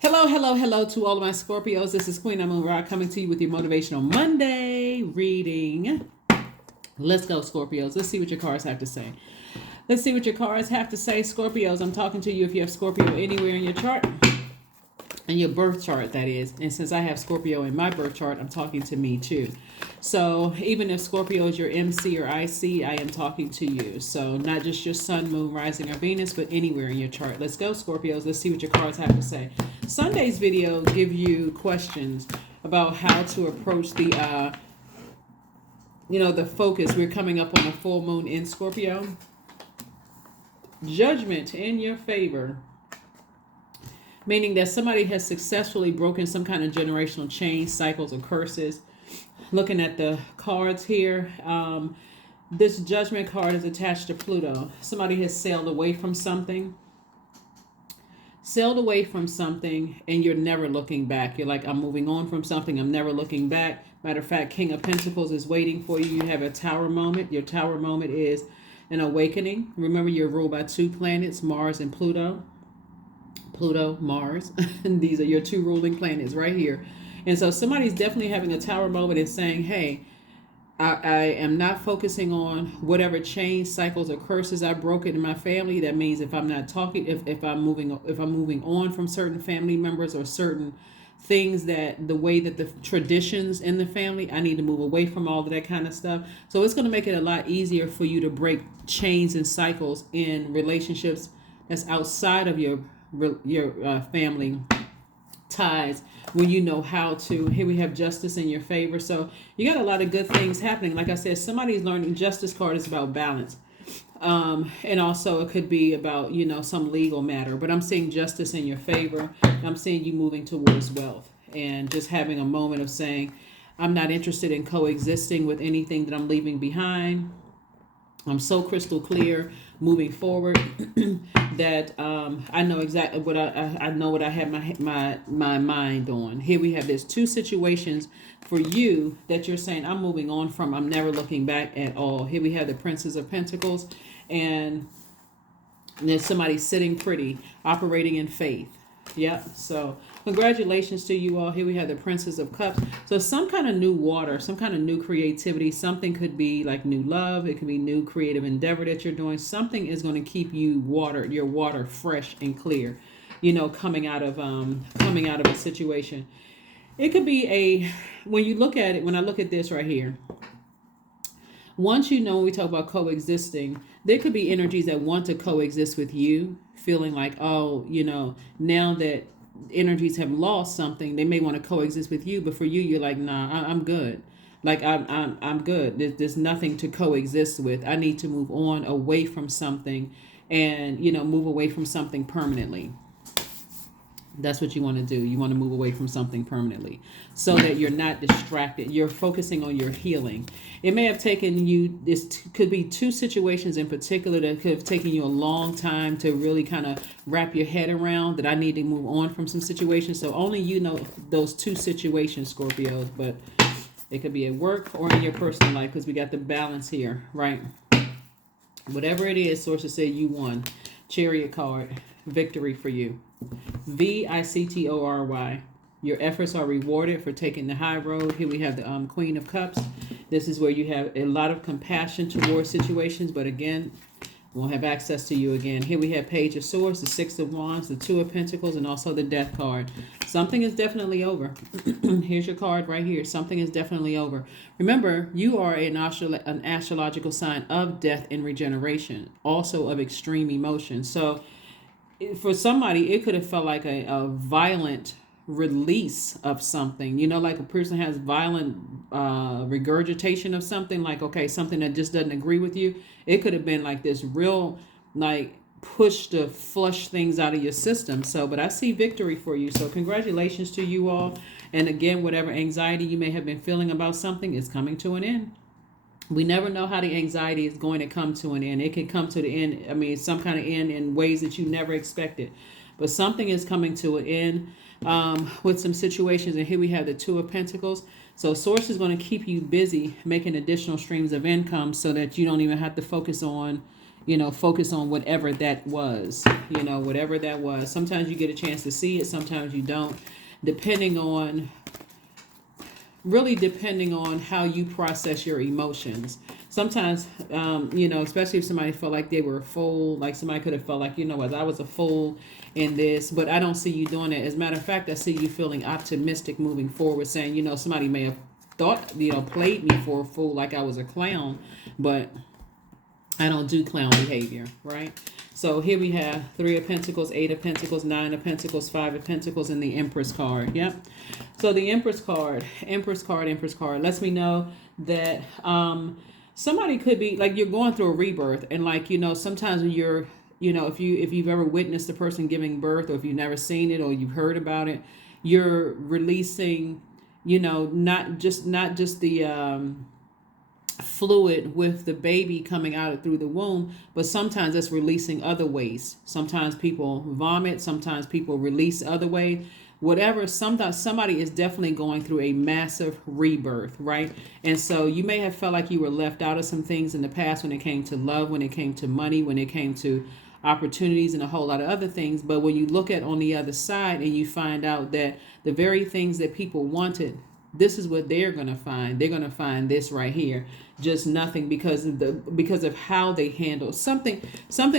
Hello, hello, hello to all of my Scorpios. This is Queen Amun Ra coming to you with your Motivational Monday reading. Let's go, Scorpios. Let's see what your cards have to say. Let's see what your cards have to say, Scorpios. I'm talking to you if you have Scorpio anywhere in your chart, in your birth chart, that is. And since I have Scorpio in my birth chart, I'm talking to me too. So even if Scorpio is your MC or IC, I am talking to you. So not just your sun, moon, rising, or Venus, but anywhere in your chart. Let's go, Scorpios. Let's see what your cards have to say. Sunday's video give you questions about how to approach the the focus. We're coming up on a full moon in Scorpio. Judgment in your favor, meaning that somebody has successfully broken some kind of generational chain, cycles, or curses. Looking at the cards here, this judgment card is attached to Pluto. Somebody has sailed away from something. And you're never looking back. You're like, I'm moving on from something. I'm never looking back. Matter of fact, King of Pentacles is waiting for you. You have a tower moment. Your tower moment is an awakening. Remember, you're ruled by two planets, Mars and Pluto. Pluto, Mars. And these are your two ruling planets right here. And so somebody's definitely having a tower moment and saying, hey, I am not focusing on whatever chains, cycles, or curses I broke in my family. That means if I'm not talking, if I'm moving on from certain family members or certain things, that the way that the traditions in the family, I need to move away from all of that kind of stuff. So it's going to make it a lot easier for you to break chains and cycles in relationships that's outside of your family ties, when you know how to. Here we have justice in your favor. So you got a lot of good things happening. Like I said, somebody's learning. Justice card is about balance. And also it could be about, some legal matter. But I'm seeing justice in your favor. I'm seeing you moving towards wealth and just having a moment of saying, I'm not interested in coexisting with anything that I'm leaving behind. I'm so crystal clear moving forward that I know exactly what I know what I have my mind on. Here we have there's two situations for you that you're saying I'm moving on from. I'm never looking back at all. Here we have the Princess of Pentacles, and there's somebody sitting pretty, operating in faith. Yep. So congratulations to you all. Here we have the Princess of Cups. So some kind of new water, some kind of new creativity. Something could be like new love. It could be new creative endeavor that you're doing. Something is going to keep your water fresh and clear, coming out of a situation. It could be when I look at this right here, once when we talk about coexisting, there could be energies that want to coexist with you, feeling like, now that energies have lost something, they may want to coexist with you. But for you, you're like, nah, I'm good. Like I'm good. There's nothing to coexist with. I need to move on away from something, and move away from something permanently. That's what you want to do. You want to move away from something permanently so that you're not distracted. You're focusing on your healing. It may have taken you, could be two situations in particular that could have taken you a long time to really kind of wrap your head around, that I need to move on from some situations. So only you know those two situations, Scorpios, but it could be at work or in your personal life, because we got the balance here, right? Whatever it is, sources say you won. Chariot card, victory for you. Victory. Your efforts are rewarded for taking the high road. Here we have the Queen of Cups. This is where you have a lot of compassion towards situations, but again, won't have access to you again. Here we have Page of Swords, the Six of Wands, the Two of Pentacles, and also the Death card. Something is definitely over. Here's your card right here. Something is definitely over. Remember, you are an astrological sign of death and regeneration, also of extreme emotion. So for somebody, it could have felt like a violent release of something, like a person has violent regurgitation of something, like, okay, something that just doesn't agree with you. It could have been like this real, like, push to flush things out of your system. So, but I see victory for you. So congratulations to you all. And again, whatever anxiety you may have been feeling about something is coming to an end. We never know how the anxiety is going to come to an end. It can come to the end, some kind of end in ways that you never expected. But something is coming to an end with some situations. And here we have the Two of Pentacles. So Source is going to keep you busy making additional streams of income so that you don't even have to focus on focus on whatever that was, whatever that was. Sometimes you get a chance to see it, sometimes you don't, really depending on how you process your emotions. Sometimes, especially if somebody felt like they were a fool, like somebody could have felt like, I was a fool in this, but I don't see you doing it. As a matter of fact, I see you feeling optimistic moving forward, saying, somebody may have thought, played me for a fool, like I was a clown, but I don't do clown behavior, right? So here we have 3 of Pentacles, 8 of Pentacles, 9 of Pentacles, 5 of Pentacles, and the Empress card. Yep. So the Empress card lets me know that somebody could be like, you're going through a rebirth, and like, sometimes when you're, if you've ever witnessed a person giving birth, or if you've never seen it or you've heard about it, you're releasing, not just the fluid with the baby coming out through the womb, but sometimes it's releasing other ways. Sometimes people vomit, sometimes people release other ways. Whatever, sometimes somebody is definitely going through a massive rebirth, right? And so you may have felt like you were left out of some things in the past when it came to love, when it came to money, when it came to opportunities, and a whole lot of other things. But when you look at on the other side and you find out that the very things that people wanted, this is what they're going to find. They're going to find this right here. Just nothing, because of how they handle something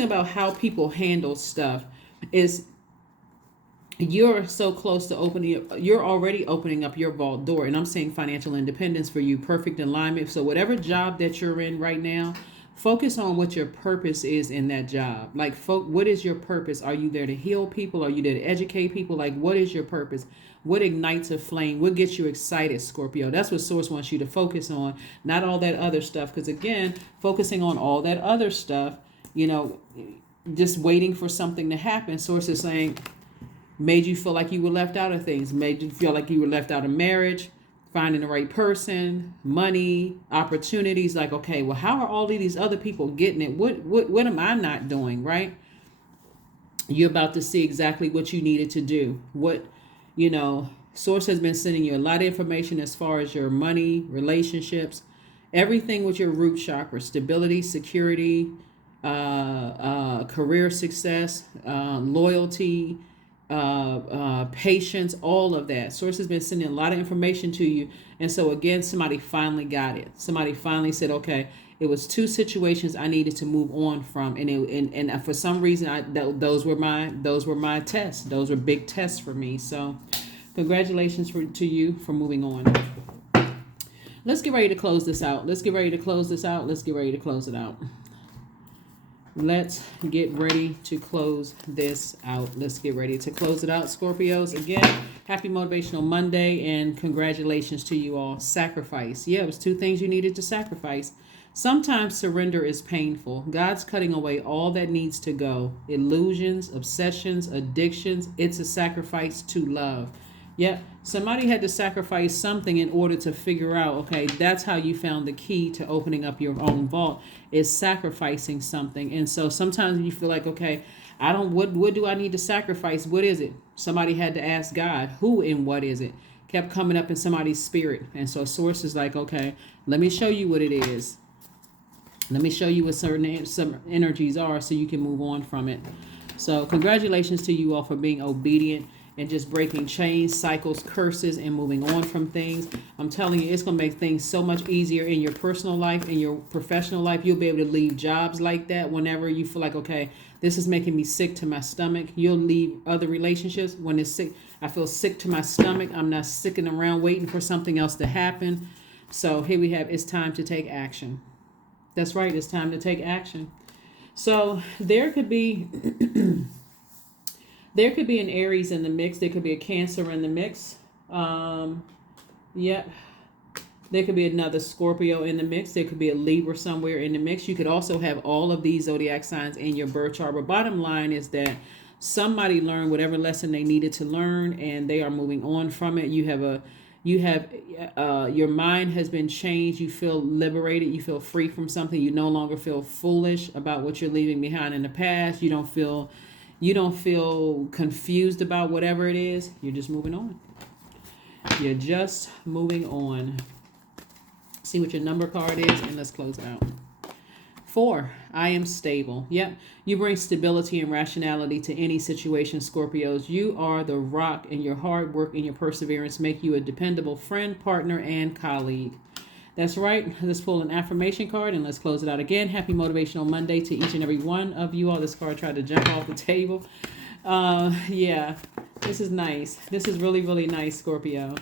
about how people handle stuff is, you're so close to you're already opening up your vault door. And I'm saying financial independence for you, perfect alignment. So whatever job that you're in right now, focus on what your purpose is in that job. Like, what is your purpose? Are you there to heal people? Are you there to educate people? Like, what is your purpose? What ignites a flame? What gets you excited, Scorpio? That's what Source wants you to focus on, not all that other stuff. Because again, focusing on all that other stuff, just waiting for something to happen. Source is saying, made you feel like you were left out of things, made you feel like you were left out of marriage, finding the right person, money, opportunities. Like, okay, well, how are all of these other people getting it? What am I not doing, right? You're about to see exactly what you needed to do. Source has been sending you a lot of information as far as your money, relationships, everything with your root chakra, stability, security, career success, loyalty, patience, all of that. Source has been sending a lot of information to you. And so again, somebody finally got it. Somebody finally said, okay, it was 2 situations I needed to move on from. And for some reason, those were my tests. Those were big tests for me. So congratulations to you for moving on. Let's get ready to close this out. Let's get ready to close it out. Let's get ready to close this out. Let's get ready to close it out, Scorpios. Again, happy Motivational Monday, and congratulations to you all. Sacrifice. Yeah, it was 2 things you needed to sacrifice. Sometimes surrender is painful. God's cutting away all that needs to go. Illusions, obsessions, addictions. It's a sacrifice to love. Yeah, somebody had to sacrifice something in order to figure out, okay, that's how you found the key to opening up your own vault, is sacrificing something. And so sometimes you feel like, okay, what do I need to sacrifice? What is it? Somebody had to ask God, who and what is it? Kept coming up in somebody's spirit. And so Source is like, okay, let me show you what it is. Let me show you what some energies are so you can move on from it. So congratulations to you all for being obedient and just breaking chains, cycles, curses, and moving on from things. I'm telling you, it's going to make things so much easier in your personal life, in your professional life. You'll be able to leave jobs like that whenever you feel like, okay, this is making me sick to my stomach. You'll leave other relationships when it's sick. I feel sick to my stomach. I'm not sticking around waiting for something else to happen. So here we have, it's time to take action. That's right, it's time to take action. So there could be... There could be an Aries in the mix. There could be a Cancer in the mix. Yep. There could be another Scorpio in the mix. There could be a Libra somewhere in the mix. You could also have all of these zodiac signs in your birth chart. But bottom line is that somebody learned whatever lesson they needed to learn, and they are moving on from it. Your mind has been changed. You feel liberated. You feel free from something. You no longer feel foolish about what you're leaving behind in the past. You don't feel confused about whatever it is. You're just moving on. You're just moving on. See what your number card is, and let's close it out. 4, I am stable. Yep. You bring stability and rationality to any situation, Scorpios. You are the rock, and your hard work and your perseverance make you a dependable friend, partner, and colleague. That's right. Let's pull an affirmation card and let's close it out again. Happy Motivational Monday to each and every one of you all. This card tried to jump off the table. Yeah, this is nice. This is really, really nice, Scorpio.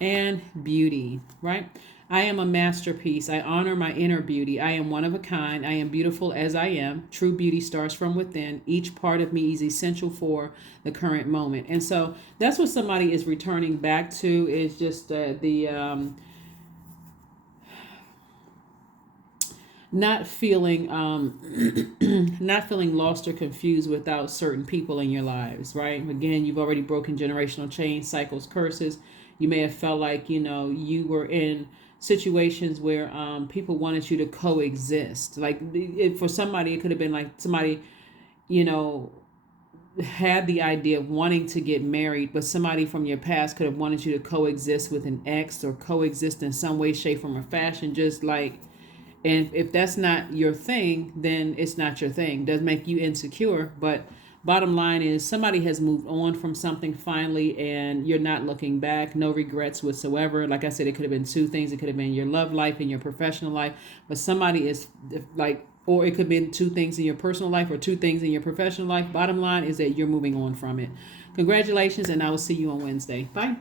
And beauty, right? I am a masterpiece. I honor my inner beauty. I am one of a kind. I am beautiful as I am. True beauty starts from within. Each part of me is essential for the current moment. And so that's what somebody is returning back to, is just not feeling not feeling lost or confused without certain people in your lives, right? Again, you've already broken generational chains, cycles, curses. You may have felt like, you were in situations where people wanted you to coexist. Like for somebody, it could have been like somebody, had the idea of wanting to get married, but somebody from your past could have wanted you to coexist with an ex or coexist in some way, shape, form, or fashion. Just like, and if that's not your thing, then it's not your thing. Does make you insecure, but bottom line is somebody has moved on from something finally, and you're not looking back. No regrets whatsoever. Like I said, it could have been 2 things. It could have been your love life and your professional life, but somebody is like, or it could be 2 things in your personal life or 2 things in your professional life. Bottom line is that you're moving on from it. Congratulations, and I will see you on Wednesday. Bye.